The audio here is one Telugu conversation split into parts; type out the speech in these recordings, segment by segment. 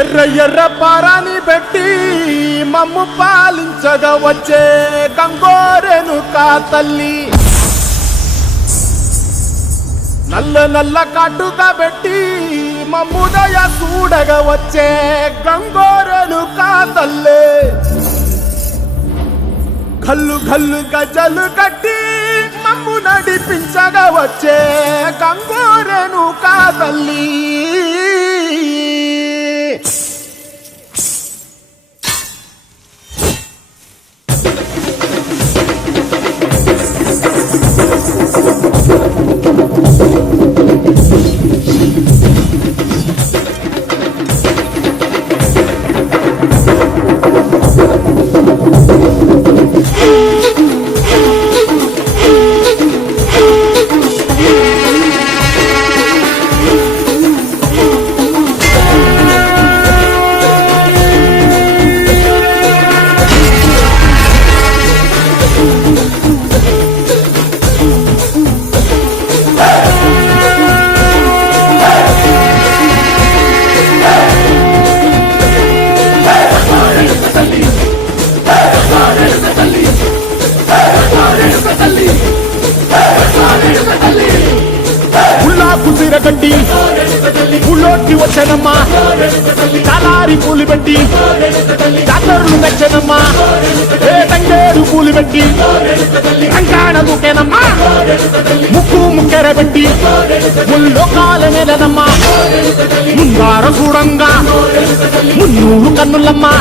ఎర్ర ఎర్ర పారాని పెట్టి మమ్ము పాలించగా వచ్చే గంగోరేణుకా తల్లి, నల్ల నల్ల కాటుగా పెట్టి మమ్ముదయ చూడగా వచ్చే గంగోరేణుకా తల్లి, గల్లు గల్లు గజలు కట్టి మమ్ము నడిపించగా వచ్చే గంగోరేణుకా తల్లి. కుసిరగడ్డి పుల్లోకి వచ్చనమ్మా, చాలారి పూలు పెట్టి జాతరలు తెచ్చనమ్మా, ఏ తంగేడు పూలు పెట్టి కంకాణ దూకేనమ్మా, ముక్కు ముక్కెర పెట్టి ముల్లోకాల నేలనమ్మా, ముందార చూడంగా మున్నూరు కన్నులమ్మా,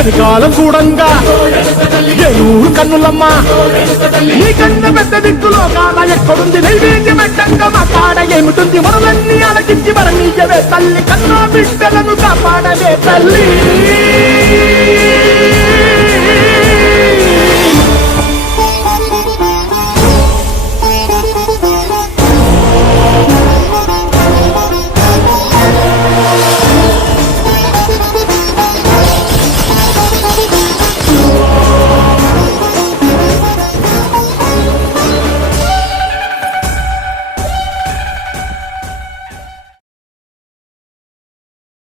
ఎదుకాల చూడంగా ఏనూరు కన్నులమ్మా, నీ కన్న పెద్ద దిక్కులో కాల ఎక్కడుంది నైవేద్యం పెట్టంగా మా కాడ ఏమిటుంది, మనలన్నీ అలకించి మరణీయవే తల్లి, కన్నా బిడ్డలను కాపాడవే తల్లి.